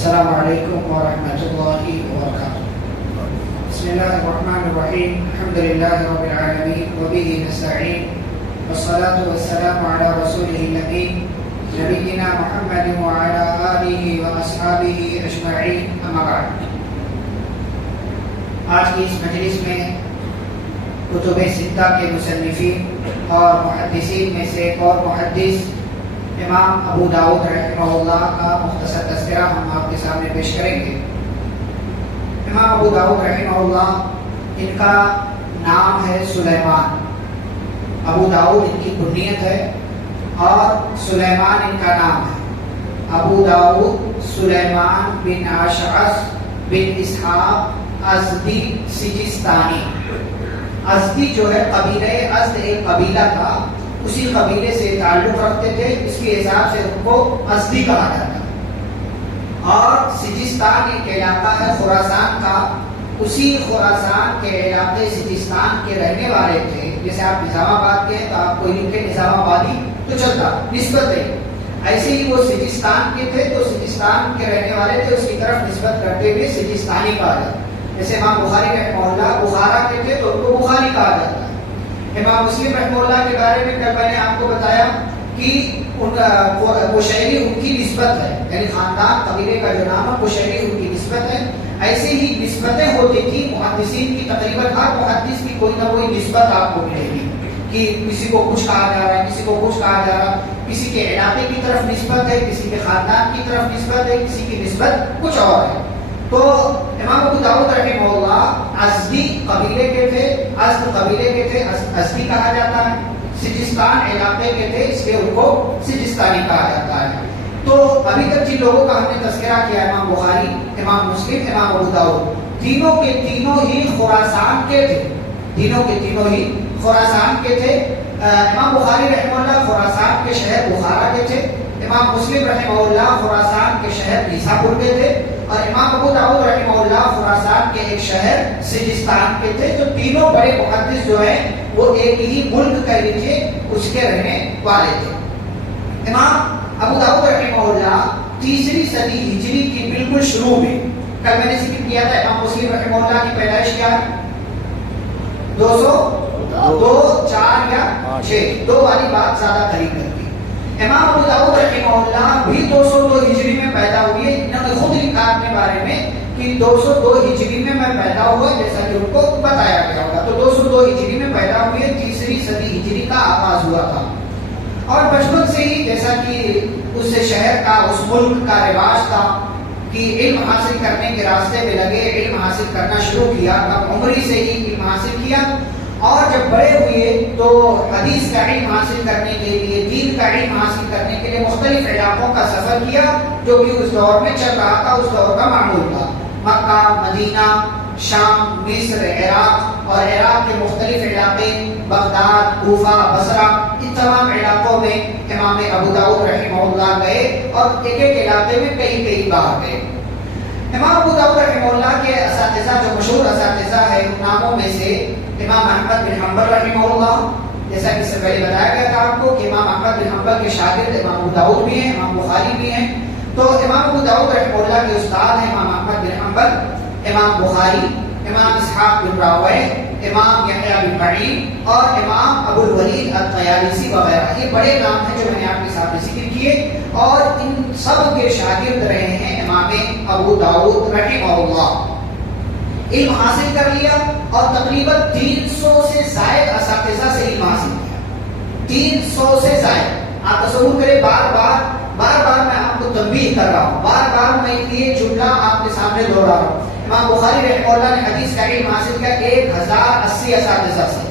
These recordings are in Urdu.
السلام علیکم ورحمۃ اللہ وبرکاتہ. بسم اللہ الرحمن الرحیم. الحمد للہ رب العالمین وبہ نستعین والصلاة والسلام علی رسولہ الامین نبینا محمد وعلی آلہ واصحابہ اجمعین. اما بعد. آج کی اس مجلس میں کتب ستہ کے مصنفین اور محدثین میں سے ایک اور محدث امام ابو داؤد رحمہ اللہ کا مختصر تذکرہ ہم آپ کے سامنے پیش کریں گے. امام ابو داؤد رحمہ اللہ، ان کا نام ہے سلیمان. ابو داؤد ان کی کنیت ہے اور سلیمان ان کا نام ہے. ابو داؤد سلیمان بن اشعث بن اسحاق ازدی سجستانی. ازدی جو ہے قبیلہ ازد ایک قبیلہ تھا، اسی قبیلے سے تعلق رکھتے تھے، اس کے حساب سے ان کو ازدی کہا جاتا ہے. اور سجستان ایک علاقہ ہے خراسان کا، اسی خراسان کے علاقے سجستان کے رہنے والے تھے. جیسے آپ نظام آباد کے ہیں تو آپ کوئی لکھے نظام آبادی تو چلتا نسبت ہے، ایسے ہی وہ سجستان کے تھے تو سجستان کے رہنے والے تھے، اس کی طرف نسبت کرتے ہوئے سجستانی کہا جاتا. جیسے امام بخاری رحمہ اللہ بخارا کے تھے تو ان کو بخاری کہا جاتا ہے. امام مسلم رحمہ اللہ کے بارے میں کل میں نے آپ کو بتایا کہ قشیری ان کی نسبت ہے، یعنی خاندان قبیلے کا جو نام ہے قشیری ان کی نسبت ہے. ایسے ہی نسبتیں ہوتی تھی محدثین کی، تقریباً ہر محدث کی کوئی نہ کوئی نسبت آپ کو ملے گی کہ کسی کو کچھ کہا جا رہا ہے، کسی کو کچھ کہا جا رہا ہے، کسی کے علاقے کی طرف نسبت ہے، کسی کے خاندان کی طرف نسبت ہے، کسی کی نسبت کچھ اور ہے. تو امام ابو داؤد رحمہ اللہ ازدی قبیلے کے تھے، ازد قبیلے کے تھے، ازدی کہا جاتا ہے. سجستان علاقے کے تھے، اس لیے ان کو سجستانی کہا جاتا ہے. تو ابھی تک جن لوگوں کا ہم نے تذکرہ کیا، امام بخاری، امام مسلم، امام ابو داؤد، تینوں کے تینوں ہی خراسان کے تھے. تینوں کے تینوں ہی خراسان کے تھے. امام بخاری رحمہ اللہ خراسان کے شہر بخارا کے تھے. امام مسلم رحمہ اللہ خراسان کے شہر نیسابور کے تھے. اور امام ابو داؤد رحمہ اللہ خراسان کے ایک شہر سجستان کے تھے. تو تینوں بڑے محدث جو ہیں وہ ایک ہی ملک کہہ لیجیے اس کے رہنے والے تھے. امام ابو داؤد رحمہ اللہ تیسری صدی ہجری کی بالکل شروع میں، کل میں نے ذکر کیا تھا امام مسلم رحمہ اللہ کی پیدائش کیا ہے 202 4 یا 6، 2 والی بات زیادہ قریب کرتی. امام ابو داؤد رحمہ اللہ بھی 202 ہجری میں پیدا ہوئے. انہوں نے خود لکھا اپنے بارے میں کہ 202 ہجری میں میں پیدا ہوا، جیسا کہ ان کو بتایا گیا ہوگا. تو 202 ہجری میں پیدا ہوئے، تیسری صدی ہجری کا آغاز ہوا تھا. اور بچپن سے ہی جیسا کہ اس شہر کا، اس ملک کا رواج تھا کہ علم حاصل کرنے کے راستے میں لگے، علم حاصل کرنا شروع کیا. اب عمری سے ہی علم حاصل کیا، اور جب بڑے ہوئے تو حدیث کا علم حاصل کرنے کے لیے، دین کا علم حاصل کرنے کے لیے مختلف علاقوں کا سفر کیا، جو کہ اس دور میں چل رہا تھا، اس دور کا معمول تھا. مکہ، مدینہ، شام، مصر، عراق، اور عراق کے مختلف علاقے، بغداد، کوفہ، بصرہ، ان تمام علاقوں میں امام ابو داؤد رحمہ اللہ گئے، اور ایک ایک علاقے میں کئی کئی بار گئے. امام ابو داؤد رحمہ اللہ کے اساتذہ، جو مشہور اساتذہ ہیں، ان ناموں میں سے امام احمد بن حنبل رحمہ اللہ، جیسا کہ اس سے پہلے بتایا گیا تھا آپ کو کہ امام احمد بن حنبل کے شاگرد امام ابو داؤد بھی ہیں، امام بخاری بھی ہیں. تو امام ابو داؤد رحمہ اللہ کے استاد ہیں امام احمد بن حنبل، امام بخاری، امام اسحاق بن راہویہ، امام یحییٰ بن معین اور امام ابو الولید الطیالسی وغیرہ. یہ بڑے نام ہیں جو میں نے آپ کے سامنے ذکر کیے، اور ان سب کے شاگرد رہے ہیں امام ابو داؤد رحمہ اللہ. علم حاصل کر لیا اور تقریباً 300 سے زائد اساتذہ سے علم حاصل کیا. 300 سے زائد. آپ تصور کریں، بار بار میں آپ کو تنبیہ کر رہا ہوں، بار بار میں یہ جملہ آپ کے سامنے دوہرا رہا ہوں. امام بخاری رحمہ اللہ نے حدیث کا علم حاصل کیا 1080 اساتذہ سے.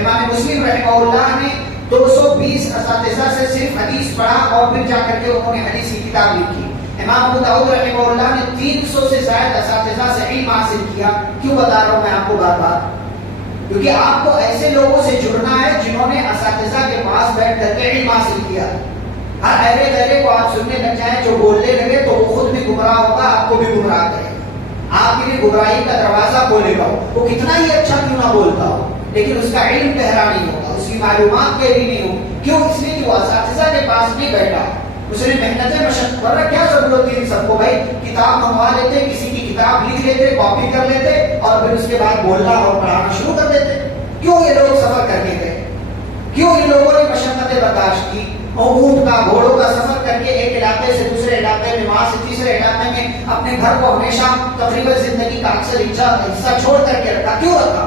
امام مسلم رحمہ اللہ نے 220 اساتذہ سے صرف حدیث پڑھا، اور پھر جا کر کے انہوں نے حدیث کی کتاب لکھی. امام ابو داؤد رحمہ اللہ نے 300 سے زائد اساتذہ سے علم حاصل کیا. کیوں بتا رہا ہوں میں آپ کو بار بار؟ کیونکہ آپ کو ایسے لوگوں سے جڑنا ہے جنہوں نے اساتذہ کے پاس بیٹھ کر کے علم حاصل کیا. ہر اہل گہرے کو آپ سننے لگ جائیں جو بولنے لگے تو وہ خود بھی گمراہ ہوگا، آپ کو بھی گمراہ کرے گا، آپ کے لیے گمراہی کا دروازہ کھولے گا. وہ کتنا ہی اچھا کیوں نہ بولتا ہو، لیکن اس کا علم گہرا نہیں ہوگا، اس کی معلومات گہری نہیں ہوگی. کیوں؟ اس لیے کہ وہ اساتذہ کے پاس نہیں بیٹھا. اس نے محنتیں مشقت ورنہ کیا ضرورت تھی سب کو بھائی کتاب منگوا لیتے, کسی کی کتاب لکھ لیتے, کاپی کر لیتے اور پھر اس کے بعد بولنا اور پڑھانا شروع کر دیتے. کیوں یہ لوگ سفر کر کے گئے؟ کیوں ان لوگوں نے مشقتیں برداشت کی؟ اونٹ کا گھوڑوں کا سفر کر کے ایک علاقے سے دوسرے علاقے میں, وہاں سے تیسرے علاقے میں اپنے گھر کو ہمیشہ تقریباً زندگی کا اکثر حصہ چھوڑ کر کے رکھا. کیوں رکھا؟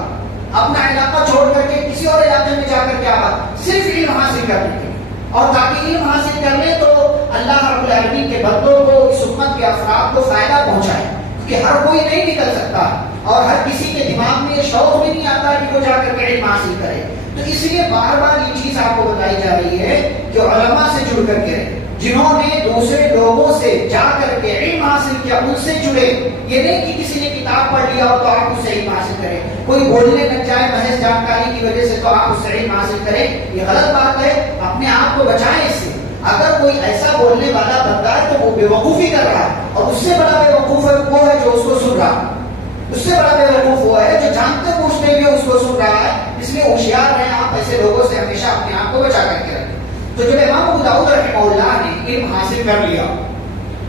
اپنا علاقہ چھوڑ کر کے کسی اور علاقے میں جا کر کیا بات؟ صرف علم حاصل کرنے کے, اور تاکہ علم حاصل کر لیں تو اللہ رب العالمین کے بندوں کو, اس امت کے افراد کو فائدہ پہنچائے. کہ ہر کوئی نہیں نکل سکتا اور ہر کسی کے دماغ میں یہ شوق بھی نہیں آتا کہ وہ جا کر کے علم حاصل کرے. تو اس لیے بار بار یہ چیز آپ کو بتائی جا رہی ہے کہ علماء سے جڑ کر کے رہے, جنہوں نے دوسرے لوگوں سے جا کر کے علم حاصل کیا ان سے جڑے. یہ نہیں کہ کسی نے کتاب پڑھ لیا ہو تو آپ اس سے علم حاصل کریں, کوئی بولنے لگ جائے محض جانکاری کی وجہ سے تو آپ اس سے علم حاصل کریں, یہ غلط بات ہے. اپنے آپ کو بچائیں اس سے. اگر کوئی ایسا بولنے والا بندہ ہے تو وہ بے وقوفی کر رہا ہے, اور اس سے بڑا بے وقوف ہے وہ ہے جو اس کو سن رہا ہے. اس سے بڑا بے وقوف ہوا ہے جو جانتے پوچھتے ہوئے اس کو سن رہا ہے. اس لیے ہوشیار رہیں آپ ایسے لوگوں سے, ہمیشہ اپنے آپ کو بچا کر کے رکھیں. تو جب امام ابو داؤد رحمہ اللہ نے علم حاصل کر لیا,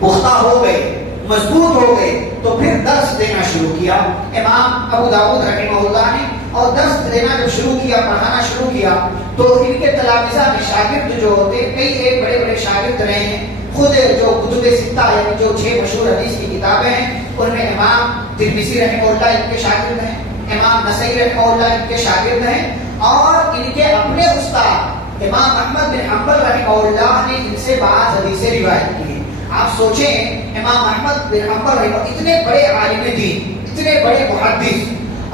پختہ ہو گئے, مضبوط ہو گئے, تو پھر درس دینا شروع کیا امام ابو داؤد رحمہ اللہ نے. اور درس دینا جب شروع کیا, پڑھانا شروع کیا, تو ان کے تلامذہ میں شاگرد جو ہوتے, کئی ایک بڑے بڑے شاگرد رہے ہیں. خود جو کتب ستہ یعنی جو 6 مشہور حدیث کی کتابیں ہیں ان میں امام ترمذی رحمہ اللہ ان کے شاگرد ہیں, امام نسائی رحمہ اللہ ان کے شاگرد ہیں, اور ان کے اپنے استاد امام احمد بن حنبل رحمہ اللہ نے ان سے بعض حدیثیں روایت کی ہیں. آپ سوچیں امام احمد بن حنبل رحمہ اتنے بڑے عالم دین, اتنے بڑے محدث,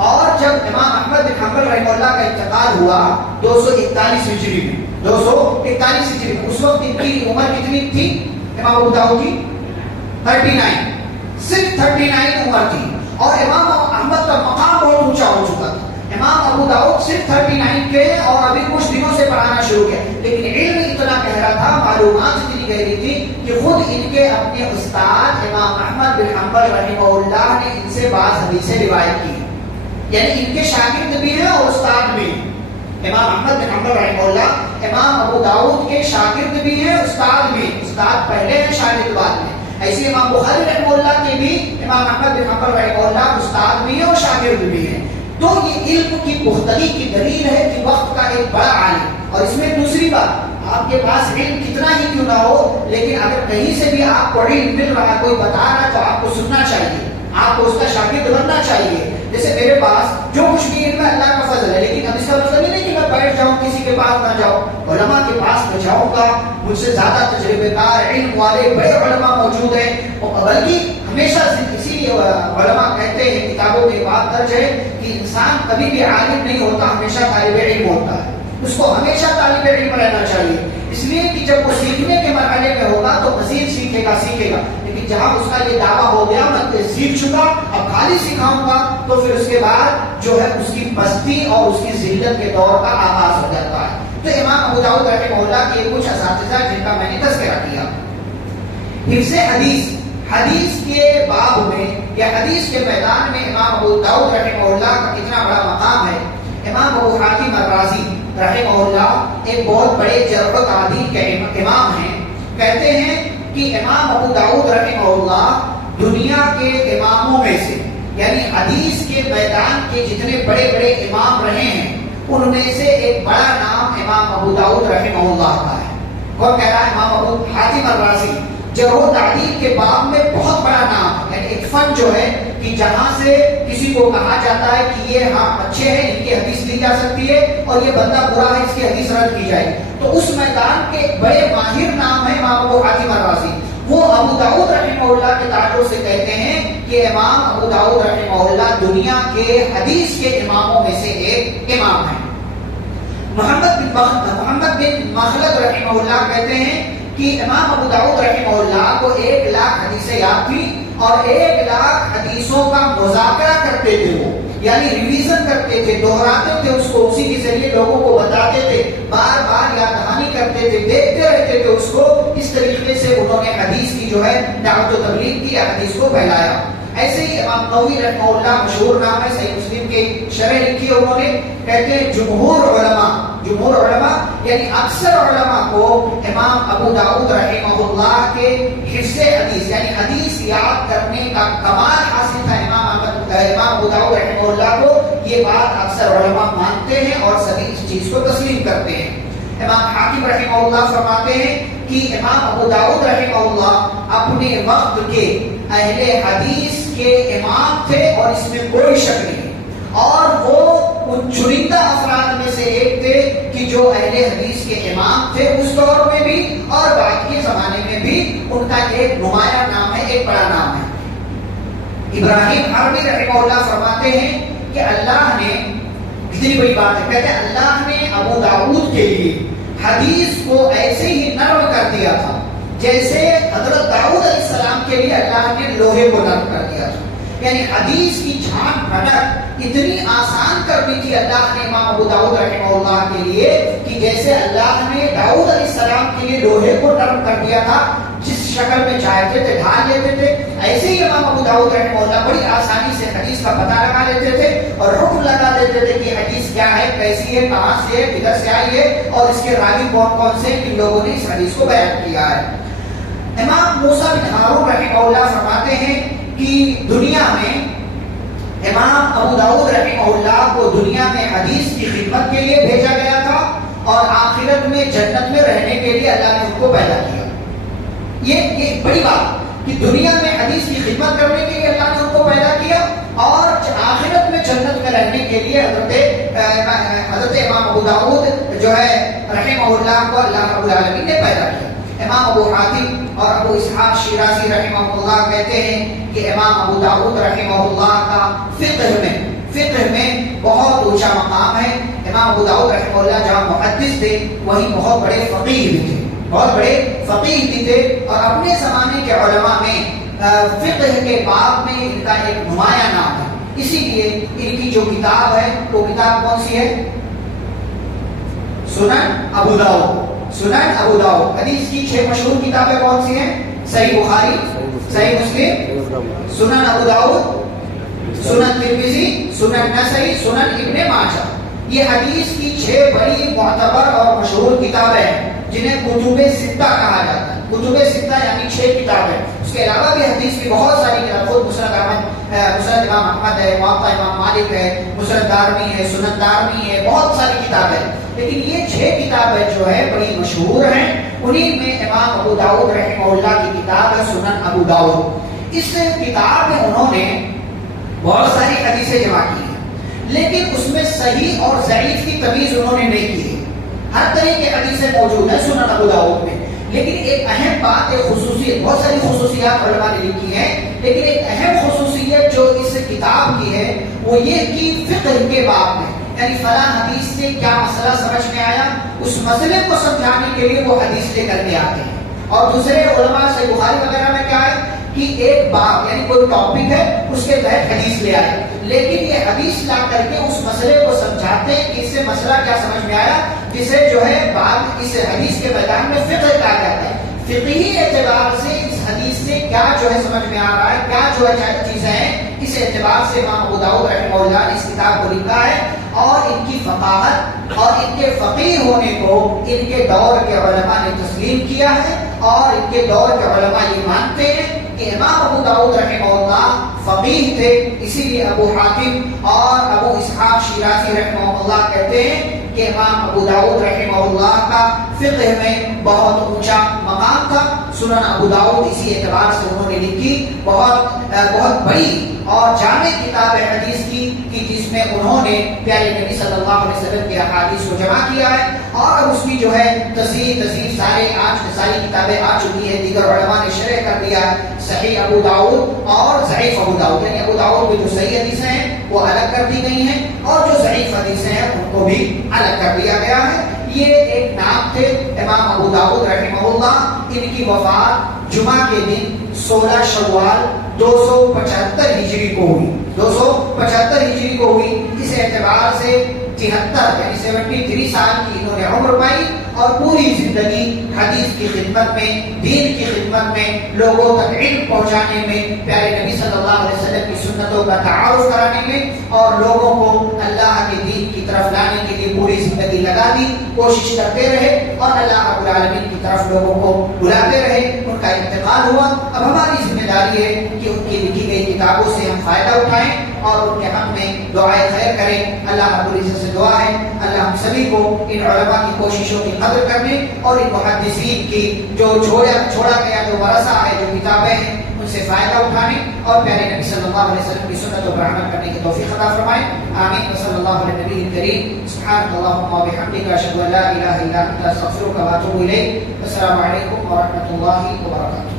اور جب امام احمد بن حنبل رحمہ اللہ کا انتقال ہوا 241 ہجری میں, 241 ہجری میں, اس وقت ان کی عمر کتنی تھی امام ابو داؤد کی؟ 39, صرف 39 عمر تھی. اور امام احمد کا مقام بہت اونچا ہو چکا تھا. امام ابو داؤد صرف 39 کے اور ابھی کچھ دنوں سے پڑھانا شروع کیا, لیکن علم اتنا گہرا تھا, معلومات اتنی گہری تھی کہ خود ان کے اپنے استاد امام احمد بن حنبل رحمہ اللہ نے ان سے بعض حدیثیں روایت کی. یعنی ان کے شاگرد بھی ہیں اور استاد بھی ہیں. امام احمد بن حنبل رحمہ اللہ امام ابو داؤد کے شاگرد بھی ہیں, استاد بھی. استاد پہلے ہیں, شاگرد بعد میں. ایسے امام بخاری رحمہ اللہ کے بھی امام احمد بن حنبل رحمہ اللہ استاد بھی ہیں اور شاگرد بھی ہیں. تو یہ علم کی پختگی کی دلیل ہے کہ وقت کا ایک بڑا عالم. اور اس میں دوسری بات, آپ کے پاس علم کتنا ہی کیوں نہ ہو, لیکن اگر کہیں سے بھی آپ کو علم مل رہا, کوئی بتا رہا, تو آپ کو سننا چاہیے, آپ کو اس کا شاگرد بننا چاہیے. جیسے میرے پاس جو کچھ بھی علم ہے اللہ کا فضل ہے, لیکن اب اس کا مطلب یہ نہیں کہ میں بیٹھ جاؤں کسی کے پاس نہ جاؤں. علماء کے پاس میں جاؤں گا, مجھ سے زیادہ تجربے کار علم والے بڑے علماء موجود ہیں. بلکہ ہمیشہ اسی علماء کہتے ہیں, کتابوں میں بات درج ہے کہ انسان کبھی بھی عالم نہیں ہوتا, ہمیشہ طالب علم ہوتا ہے. اس کو ہمیشہ طالب علم رہنا چاہیے, اس لیے کہ جب وہ سیکھنے کے مرحلے میں ہوگا تو مزید سیکھے گا. لیکن جہاں اس کا یہ دعویٰ ہو گیا میں سیکھ چکا, اب خالی سکھاؤں گا, تو پھر اس کے بعد جو ہے اس کی پستی اور اس کی ذلت کے دور کا آغاز ہو جاتا ہے. تو امام ابو داؤد رحمہ اللہ کے کچھ اساتذہ جن کا میں نے تذکرہ کیا. حفظ حدیث کے باب میں یا حدیث کے میدان میں امام ابو داؤد رحمہ اللہ کا کتنا بڑا مقام ہے. امام ابو حاتم الرازی رحمہ اللہ ایک بہت بڑے جرح و تعدیل کے امام ہیں. کہتے ہیں کہ امام ابو داؤد رحمہ اللہ دنیا کے اماموں میں سے, یعنی حدیث کے میدان کے جتنے بڑے بڑے امام رہے ہیں ان میں سے ایک بڑا نام امام ابو داؤد رحمہ اللہ کا ہے. وہ کہہ رہا ہے امام ابو حاتم الرازی جرح و تعدیل کے باب میں بہت بڑا نام, یعنی ایک فن جو ہے کہ جہاں سے کسی کو کہا جاتا ہے کہ یہ ہاں اچھے ہیں, ان کی حدیث لی جا سکتی ہے, اور یہ بندہ برا ہے, اس کی حدیث رد کی جائے. تو اس میدان کے بڑے ماہر نام ہے امام ابو حاتم الرازی. وہ ابو داؤد رحمہ اللہ کے تعلق سے کہتے ہیں کہ امام ابو داؤد رحمہ اللہ دنیا کے حدیث کے اماموں میں سے ایک امام ہے. محمد بن مخلد رحمہ اللہ کہتے ہیں کہ امام ابو داؤد رحمہ اللہ کو 1,00,000 حدیثیں یاد تھی, اور 1,00,000 حدیثوں کا مذاکرہ کرتے تھے. وہ یعنی ریویژن کرتے تھے, دہراتے تھے اس کو, اسی کے ذریعے لوگوں کو بتاتے تھے, بار بار یاد دہانی کرتے تھے, دیکھتے رہتے تھے اس کو. اس طریقے سے انہوں نے حدیث کی جو ہے دعوت و تبلیغ کی, حدیث کو پھیلایا. ایسے ہی امام نووی رحمہ اللہ مشہور نام ہے, صحیح مسلم کے شرح لکھی ہے انہوں نے. کہتے ہیں جمہور علماء یعنی اکثر علماء کو امام ابو داؤد رحمہ اللہ کے حفظ حدیث یعنی حدیث یاد کرنے کا کمال حاصل تھا امام ابو داؤد رحمہ اللہ کو. یہ بات اکثر علماء مانتے ہیں اور سبھی اس چیز کو تسلیم کرتے ہیں. امام حاکم رحمہ اللہ فرماتے ہیں کہ امام ابو داؤد رحمہ اللہ اپنے وقت کے اہل حدیث کے امام تھے اور اس میں کوئی شک نہیں. اور وہ ان چنندہ افراد میں سے ایک تھے کہ جو اہل حدیث کے امام تھے اس دور میں بھی اور بعد کے زمانے میں بھی. ان کا ایک نمایاں نام ہے, ایک بڑا نام ہے. ابراہیم حربی رحمہ اللہ فرماتے ہیں کہ اللہ نے, کتنی بڑی بات ہے, کہتے ہیں اللہ نے ابو داؤد کے لیے حدیث کو ایسے ہی نرم کر دیا تھا جیسے حضرت داؤد علیہ السلام کے لیے اللہ نے لوہے کو نرم کر دیا تھا. یعنی حدیث کی جھان پھٹک اتنی آسان کر دی تھی اللہ نے امام ابو داؤد رحمہ اللہ کے لیے کہ جیسے اللہ نے داؤد علیہ السلام کے لیے لوہے کو نرم کر دیا تھا, جس شکل میں چاہتے تھے ڈھال لیتے تھے, ایسے ہی امام ابو داؤد رحمہ اللہ بڑی آسانی سے حدیث کا پتہ لگا لیتے تھے اور حکم لگا دیتے تھے کہ حدیث کیا ہے, کیسی ہے, کہاں سے ہے, کدھر سے آئی ہے اور اس کے راوی کون کون سے, کن لوگوں نے اس حدیث کو بیان کیا ہے. امام موسیٰ بن ہارون رحمہ اللہ فرماتے ہیں کہ دنیا میں امام ابو داؤد رحمہ اللہ کو دنیا میں حدیث کی خدمت کے لیے بھیجا گیا تھا اور آخرت میں جنت میں رہنے کے لیے اللہ نے ان کو پیدا کیا. یہ بڑی بات کہ دنیا میں حدیث کی خدمت کرنے کے لیے اللہ نے ان کو پیدا کیا اور آخرت میں جنت میں رہنے کے لیے حضرت امام ابو داؤد جو ہے رحمہ اللہ کو اللہ رب العالمین نے پیدا کیا. امام ابو حاتم اور ابو اسحاق شیرازی رحمہ اللہ کہتے ہیں کہ امام ابو داؤد رحمہ اللہ کا فقہ میں بہت اونچا مقام ہے. امام ابو داؤد رحمہ اللہ جہاں محدث تھے وہیں بہت بڑے فقیہ بھی تھے, بہت بڑے فقیہ بھی تھے اور اپنے زمانے کے علماء میں فقہ کے باب میں ان کا ایک نمایاں نام ہے. اسی لیے ان کی جو کتاب ہے وہ کتاب کون سی ہے؟ سنن ابو داؤد. سنن ابو داؤد حدیث کی 6 مشہور کتابیں کون سی ہیں؟ صحیح بخاری, صحیح مسلم, سنن ابو داؤد, سنن ترمذی, سنن نسائی, سنن ابن ماجہ. یہ حدیث کی 6 بڑی معتبر اور مشہور کتابیں ہیں جنہیں کتب ستہ کہا جاتا ہے. کتب ستہ یعنی 6 کتابیں. اس کے علاوہ بھی حدیث کی بہت ساری کتابیں, خود مسند احمد, مسند امام احمد ہے, موطا امام مالک ہے, مسند دارمی ہے, سنن دارمی ہے, بہت ساری کتابیں. لیکن یہ 6 کتابیں جو ہے بڑی مشہور ہیں. انہی میں امام ابو داؤد رحمہ اللہ کی کتاب ہے سنن ابو داؤد. اس کتاب میں انہوں نے بہت ساری حدیثیں جمع کی ہیں لیکن اس میں صحیح اور ضعیف کی تمیز انہوں نے نہیں کی ہے. ہر طرح کی حدیثیں موجود ہیں سنن ابو داؤد میں, لیکن ایک اہم بات, ایک خصوصیت, بہت ساری خصوصیات علماء نے لکھی ہیں لیکن ایک اہم خصوصیت جو اس کتاب کی ہے وہ یہ کہ فقہ کے باب میں, یعنی فلاں حدیث سے کیا مسئلہ سمجھ میں آیا, اس مسئلے کو سمجھانے کے لیے وہ حدیث لے کر کے آتے ہیں. اور دوسرے علماء سے بخاری وغیرہ میں کیا ہے کہ ایک باب یعنی کوئی ٹاپک ہے اس کے تحت حدیث لے آئے, لیکن یہ حدیث لا کر کے اس مسئلے کو سمجھاتے ہیں کہ اس سے مسئلہ کیا سمجھ میں آیا, جسے جو ہے بعد اس حدیث کے میدان میں فقہ کہا جاتا ہے. فقہی اعتبار سے اس حدیث سے کیا جو ہے سمجھ میں آ رہا ہے, کیا جو ہے چیزیں ہیں, اس اعتبار سے امام ابو داؤد رحمہ اللہ نے اس کتاب کو لکھا ہے. اور ان کی فقاہت اور ان کے فقیہ ہونے کو ان کے دور کے علماء نے تسلیم کیا ہے اور ان کے دور کے علماء یہ مانتے ہیں کہ امام ابو داؤد رحمہ اللہ فقیہ تھے. اسی لیے ابو حاتم اور ابو اسحاق شیرازی رحمہ اللہ کہتے ہیں کہ امام ابو داؤد رحمہ اللہ کا فقہ میں بہت اونچا مقام تھا. سنن ابو داؤد اسی اعتبار سے انہوں نے لکھی بہت بڑی اور جامع کتاب حدیث کی کہ جس میں انہوں نے پیارے نبی صلی اللہ علیہ وسلم کے احادیث کو جمع کیا ہے. اور اب اس کی جو ہے تصحیح ساری کتابیں آ چکی ہیں, دیگر علماء نے شرح کر دیا ہے. صحیح ابو داؤد اور ضعیف ابو داؤد, یعنی ابو داؤد میں جو صحیح حدیثیں ہیں وہ الگ کر دی گئی ہیں اور جو ضعیف حدیثیں ہیں ان کو بھی الگ کر دیا گیا ہے. یہ ایک نام تھے امام ابو داؤد رحمہ اللہ. ان کی وفات جمعہ کے دن 16 شوال 275 ہجری کو ہوئی. 275 ہجری کو ہوئی. اس اعتبار سے 73 یعنی 73 سال کی انہوں نے عمر پائی اور پوری زندگی حدیث کی خدمت میں, دین کی خدمت میں, لوگوں تک علم پہنچانے میں, پیارے نبی صلی اللہ علیہ وسلم کی سنتوں کا تعارف کرانے میں اور لوگوں کو اللہ کے دین کی طرف لانے کے لیے پوری زندگی لگا دی. کوشش کرتے رہے اور اللہ رب العالمین کی طرف لوگوں کو بلاتے رہے. انتقال ہوا. اب ہماری ذمہ داری ہے کہ ان کی لکھی گئی کتابوں سے ہم فائدہ اٹھائیں اور ان کے حق میں دعائے خیر کریں. اللہ رب العزت سے دعا ہے اللہ ہم سبھی کو ان علماء کی کوششوں کی قدر کرنے اور ان محدثین کی جو چھوڑا گیا جو ورثہ ہے جو کتابیں ہیں ان سے فائدہ اٹھانے اور پیارے نبی صلی اللہ علیہ وسلم کی سنتوں پر عمل کرنے کی توفیق عطا فرمائے. آمین. وصلی اللہ علی النبی الکریم. سبحانک اللہم وبحمدک اشہد ان لا الہ الا انت استغفرک واتوب الیک. السلام علیکم ورحمۃ اللہ وبرکاتہ.